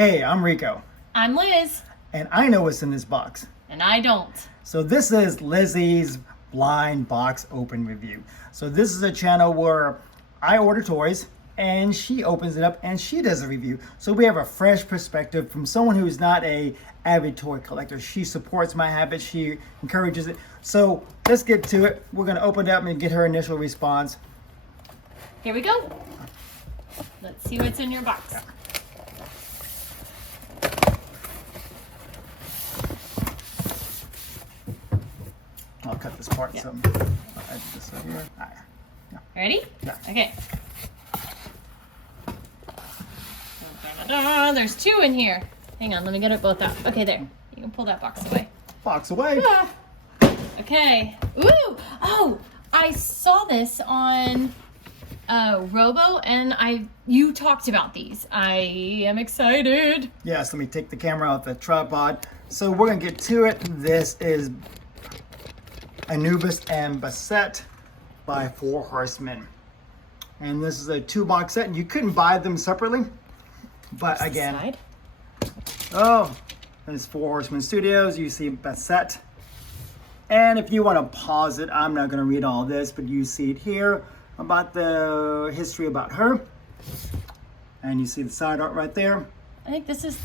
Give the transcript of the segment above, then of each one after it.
Hey, I'm Rico. I'm Liz. And I know what's in this box. And I don't. So this is Lizzie's blind box open review. So this is a channel where I order toys and she opens it up and she does a review. So we have a fresh perspective from someone who's not a avid toy collector. She supports my habit. She encourages it. So let's get to it. We're going to open it up and get her initial response. Here we go. Let's see what's in your box. I'll cut this part so I'll add this over here. All right. Yeah. Ready? Yeah. Okay. There's two in here. Hang on, let me get it both out. Okay, there. You can pull that box away. Box away. Ah. Okay. Ooh! Oh, I saw this on Robo, and you talked about these. I am excited. Yes, let me take the camera off the tripod. So we're gonna get to it. This is Anubis and Basset by Four Horsemen. And this is a 2-box set, and you couldn't buy them separately. But again, oh, there's Four Horsemen Studios. You see Basset. And if you want to pause it, I'm not going to read all this, but you see it here about the history about her. And you see the side art right there. I think this is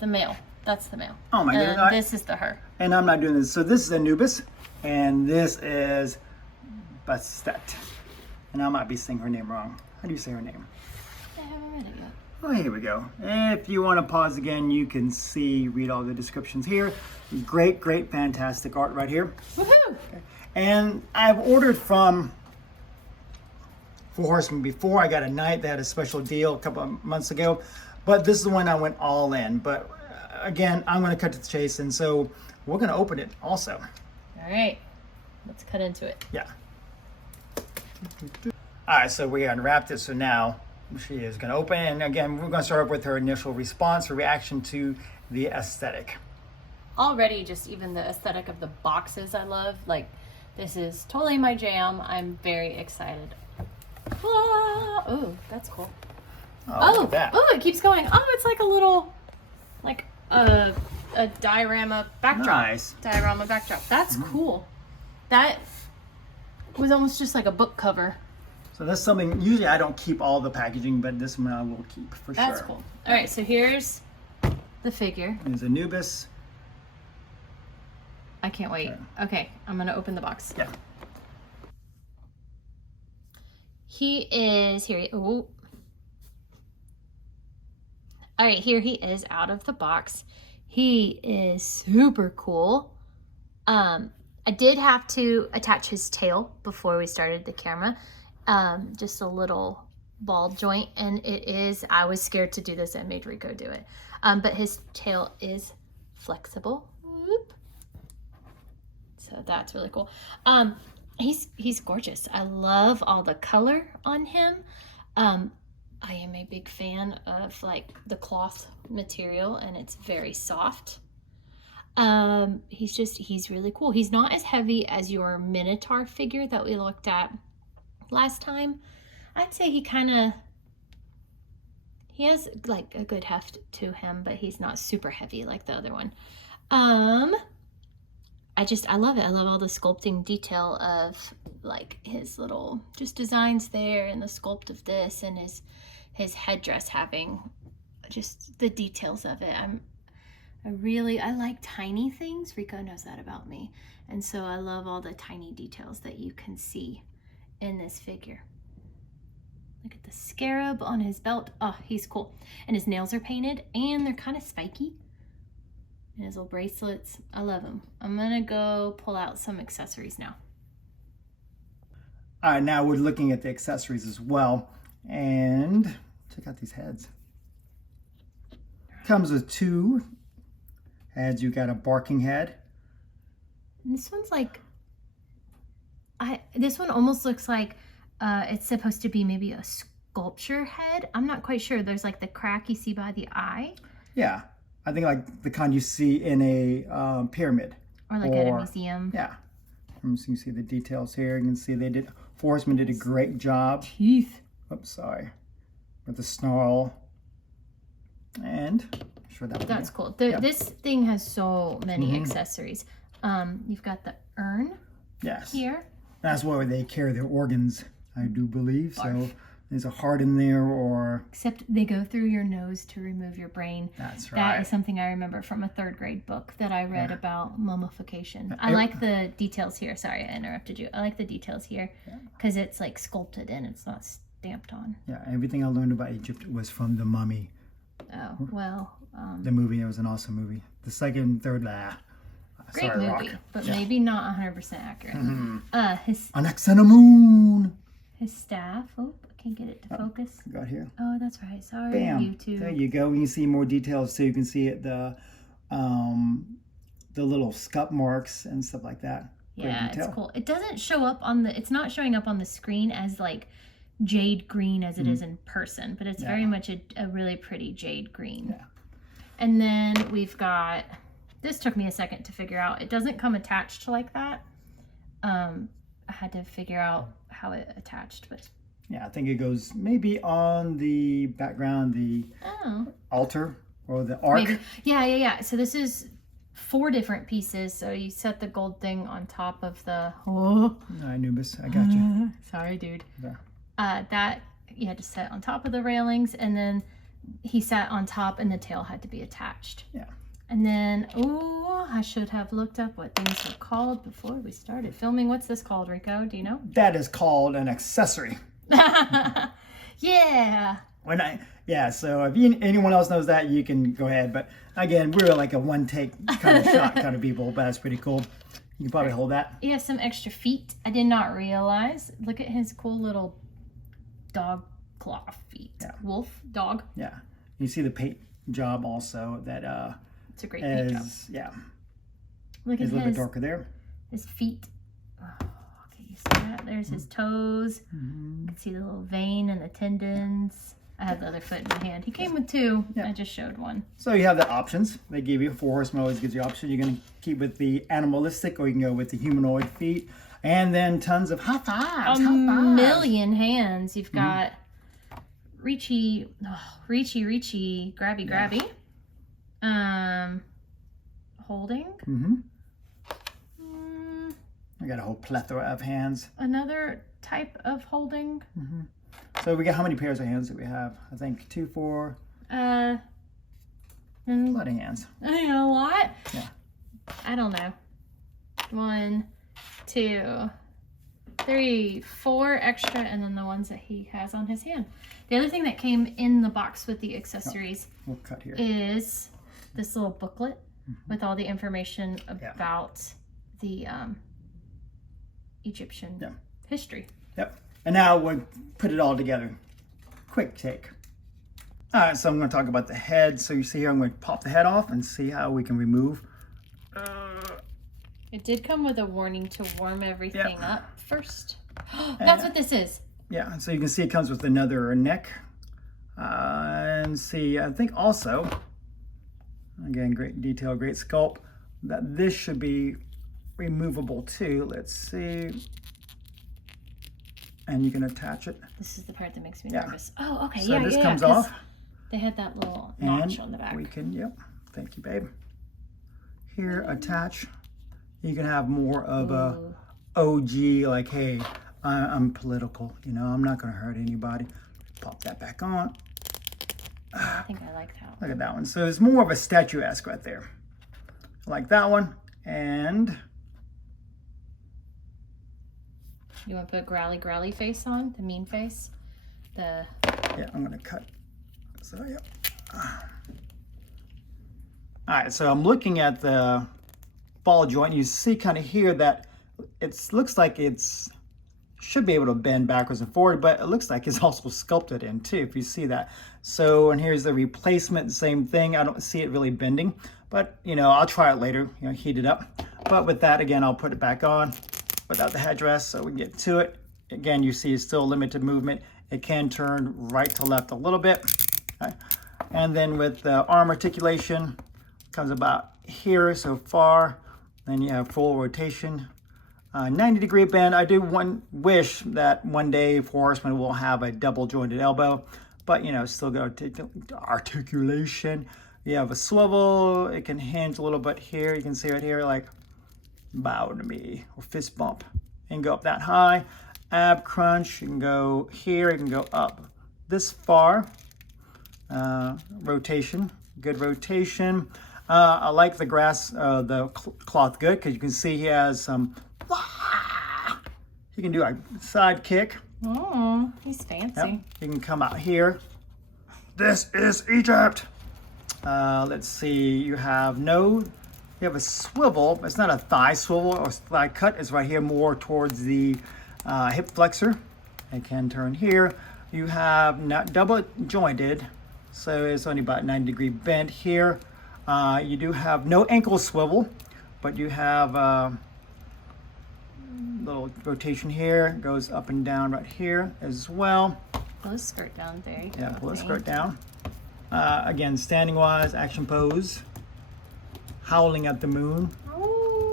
the male. That's the male. Oh my goodness. And this is the her. And I'm not doing this. So this is Anubis, and this is Basset. And I might be saying her name wrong. How do you say her name? I haven't read it yet. Oh, here we go. If you want to pause again, you can read all the descriptions here. Great, fantastic art right here. Woohoo! Okay. And I've ordered from Four Horsemen before. I got a night. They had a special deal a couple of months ago. But this is the one I went all in. But again, I'm going to cut to the chase. And so we're going to open it also. All right. Let's cut into it. Yeah. All right, so we unwrapped it. So now she is going to open. And again, we're going to start off with her initial response, her reaction to the aesthetic. Already, just even the aesthetic of the boxes I love. Like, this is totally my jam. I'm very excited. Ah, oh, that's cool. Oh, it keeps going. Oh, it's like a little, like a diorama backdrop. Nice. Diorama backdrop. That's cool. That was almost just like a book cover. So that's something, usually I don't keep all the packaging, but this one I will keep for sure. That's cool. All right, so here's the figure. There's Anubis. I can't wait. Okay, I'm going to open the box. Yeah. He is here. Oh. All right, here he is out of the box. He is super cool. I did have to attach his tail before we started the camera. Just a little ball joint, and I was scared to do this and made Rico do it. But his tail is flexible. Whoop. So that's really cool. He's gorgeous. I love all the color on him. I am a big fan of like the cloth material, and it's very soft. He's really cool. He's not as heavy as your Minotaur figure that we looked at last time. I'd say he has like a good heft to him, but he's not super heavy like the other one. I love it. I love all the sculpting detail of like his little just designs there, and the sculpt of this, and his headdress having just the details of it. I like tiny things. Rico knows that about me. And so I love all the tiny details that you can see in this figure. Look at the scarab on his belt. Oh, he's cool. And his nails are painted, and they're kind of spiky. And his little bracelets. I love him. I'm gonna go pull out some accessories now. All right, now we're looking at the accessories as well. And check out these heads. Comes with 2 heads. You got a barking head. And this one's like, this one almost looks like it's supposed to be maybe a sculpture head. I'm not quite sure. There's like the crack you see by the eye. Yeah, I think like the kind you see in a pyramid. Or like at a museum. Yeah. So you can see the details here. You can see Four Horsemen did a great job. Teeth. Oops, sorry. With the snarl. And Sure that That's cool. Yeah. This thing has so many accessories. You've got the urn Yes. here. That's where they carry their organs, I do believe. Barf. So there's a heart in there, or Except they go through your nose to remove your brain. that's That right. is something I remember from a 3rd grade book that I read about mummification. I like the details here. Sorry, I interrupted you. I like the details here because it's like sculpted in. It's not stamped on. Yeah, everything I learned about Egypt was from The Mummy. Oh, well. The movie, it was an awesome movie. The second, third, Great sorry, movie, Rock. but maybe not 100% accurate. His An X and a moon. staff. Oh, I can't get it to focus. Got here. Oh, that's right. Sorry, Bam. YouTube. There you go. You can see more details too. You can see it, the little scup marks and stuff like that. Great Yeah, detail. it's cool. It doesn't show up on the. It's not showing up on the screen as like jade green as it is in person, but it's very much a really pretty jade green. Yeah. And then we've got. This took me a second to figure out. It doesn't come attached like that. I had to figure out how it attached, but Yeah, I think it goes maybe on the background, the altar or the ark. maybe. Yeah. So this is 4 different pieces. So you set the gold thing on top of the. Oh, Anubis, I got you. sorry, dude. Yeah. That you had to set on top of the railings, and then he sat on top, and the tail had to be attached. Yeah. And then, I should have looked up what things are called before we started filming. What's this called, Rico? Do you know? That is called an accessory. Yeah. So if anyone else knows that, you can go ahead. But again, we're like a one take kind of shot kind of people, but that's pretty cool. You can probably hold that. You have some extra feet. I did not realize. Look at his cool little dog claw feet. Yeah. Wolf, dog. Yeah. You see the paint job also that It's a great paint job. yeah. Look at It's a little bit darker there. his feet. Oh, okay, you see that? There's his toes. Mm-hmm. You can see the little vein and the tendons. I have the other foot in my hand. He came with 2. Yeah. I just showed one. So you have the options. They give you 4 horsemen always gives you option. You're gonna keep with the animalistic, or you can go with the humanoid feet. And then tons of high fives. A million hands. You've got reachy, grabby. Holding. I got a whole plethora of hands. Another type of holding. So we got, how many pairs of hands do we have? I think 2, 4. A lot of hands. A lot. Yeah. I don't know. 1, 2, 3, 4 extra, and then the ones that he has on his hand. The other thing that came in the box with the accessories We'll cut here. is this little booklet with all the information about the Egyptian history. Yep. And now we'll put it all together. Quick take. All right, so I'm going to talk about the head. So you see here, I'm going to pop the head off and see how we can remove. It did come with a warning to warm everything up first. That's what this is. Yeah, so you can see it comes with another neck. And see, I think also, again, great detail, great sculpt, that this should be removable too. Let's see. And you can attach it. This is the part that makes me nervous. Oh, okay. So this comes 'cause off. They had that little notch on the back. We can, thank you, babe. Here, attach. You can have more of a OG, like, hey, I'm political, I'm not going to hurt anybody. Pop that back on. I think I like that one. Look at that one. So it's more of a statuesque right there. I like that one. And you want to put growly face on? The mean face? yeah, I'm going to cut. So, yeah. All right, so I'm looking at the ball joint. You see kind of here that it looks like it's should be able to bend backwards and forward, but it looks like it's also sculpted in too, if you see that. So, and here's the replacement, same thing. I don't see it really bending, but I'll try it later, heat it up. But with that, again, I'll put it back on without the headdress so we can get to it. Again, you see it's still limited movement. It can turn right to left a little bit. Okay. And then with the arm articulation, comes about here so far. Then you have full rotation. 90-degree bend. I do wish that one day Horsemen will have a double jointed elbow, but still got articulation. You have a swivel. It can hinge a little bit here. You can see right here, like bow to me or fist bump, and go up that high. Ab crunch. You can go here. You can go up this far. Rotation, good rotation. I like the cloth good because you can see he has some. He can do a side kick. Oh, he's fancy. Yep. You can come out here. This is Egypt. Let's see. You have a swivel. It's not a thigh swivel or thigh cut. It's right here, more towards the hip flexor. I can turn here. You have not double jointed. So it's only about 90-degree bend here. You do have no ankle swivel, but you have a little rotation here. It goes up and down right here as well. Pull his skirt down. There you go. Yeah, pull the skirt down. Again, standing wise, action pose. Howling at the moon.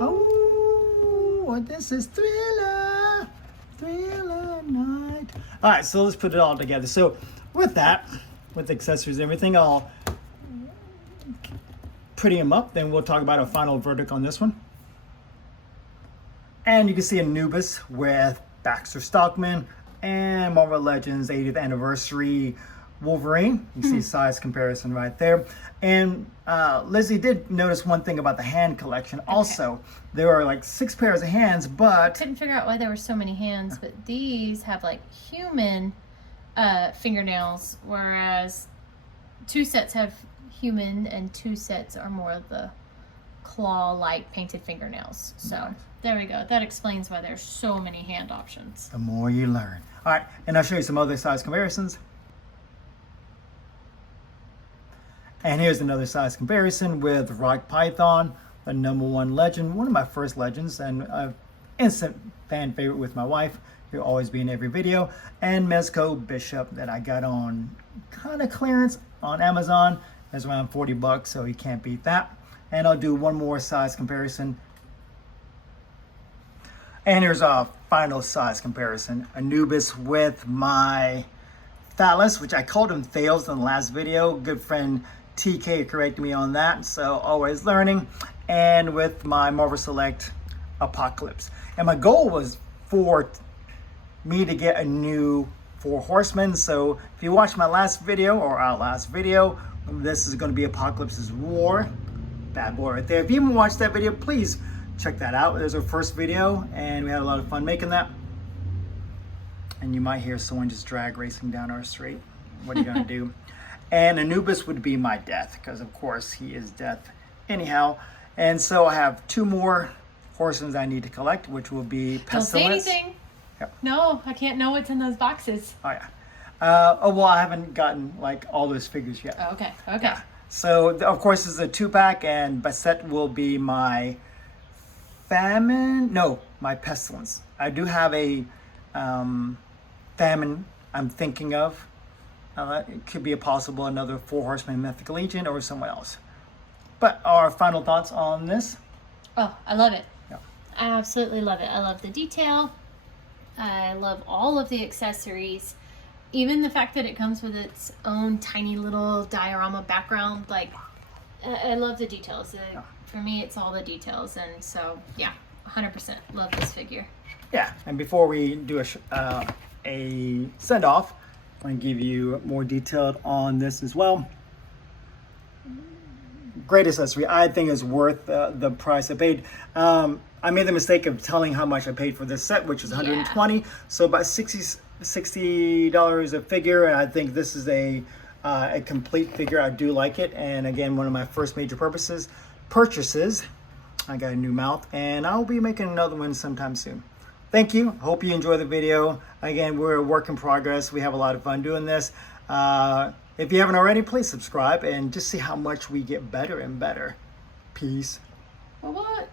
Oh, this is Thriller. Thriller night. All right, so let's put it all together. So with that, with accessories and everything, I'll pretty them up. Then we'll talk about a final verdict on this one. And you can see Anubis with Baxter Stockman and Marvel Legends 80th anniversary Wolverine. You see size comparison right there. And Lizzie did notice one thing about the hand collection. Also, there are like 6 pairs of hands, but Couldn't figure out why there were so many hands, but these have like human fingernails, whereas 2 sets have human and 2 sets are more of the claw-like painted fingernails. So there we go. That explains why there's so many hand options. the more you learn. All right, and I'll show you some other size comparisons. And here's another size comparison with Rock Python, the #1 legend, one of my first legends, and an instant fan favorite with my wife. He'll always be in every video. And Mezco Bishop that I got on kind of clearance on Amazon. It's around 40 bucks, so you can't beat that. And I'll do one more size comparison. And here's a final size comparison. Anubis with my phallus, which I called him Thales in the last video. Good friend TK corrected me on that, so always learning. And with my Marvel Select Apocalypse. And my goal was for me to get a new 4 Horsemen. So if you watch my last video or our last video, this is going to be Apocalypse's War. Bad boy right there. If you haven't watched that video, please check that out. There's our first video, and we had a lot of fun making that. And you might hear someone just drag racing down our street. What are you going to do? And Anubis would be my death, because of course he is death anyhow. And so I have 2 more Horsemen I need to collect, which will be Pestilence. Don't say anything. Yep. No, I can't know what's in those boxes. Oh yeah. Well, I haven't gotten like all those figures yet. Oh, okay. Okay. Yeah. So of course this is a 2-pack, and Basset will be my my Pestilence. I do have a Famine I'm thinking of. It could be a possible another 4 Horsemen Mythical Legion or someone else. But our final thoughts on this? Oh, I love it. Yeah. I absolutely love it. I love the detail. I love all of the accessories. Even the fact that it comes with its own tiny little diorama background. Like, I love the details. For me, it's all the details. And so, yeah, 100% love this figure. Yeah, and before we do a send-off, I want to give you more detailed on this as well. Great accessory. I think is worth the price I paid. I made the mistake of telling how much I paid for this set, which is $120. So about $60 a figure, and I think this is a complete figure. I do like it, and again, one of my first major purchases. I got a new mouth, and I'll be making another one sometime soon. Thank you. Hope you enjoy the video. Again, we're a work in progress. We have a lot of fun doing this. If you haven't already, please subscribe and just see how much we get better and better. Peace. Well, what?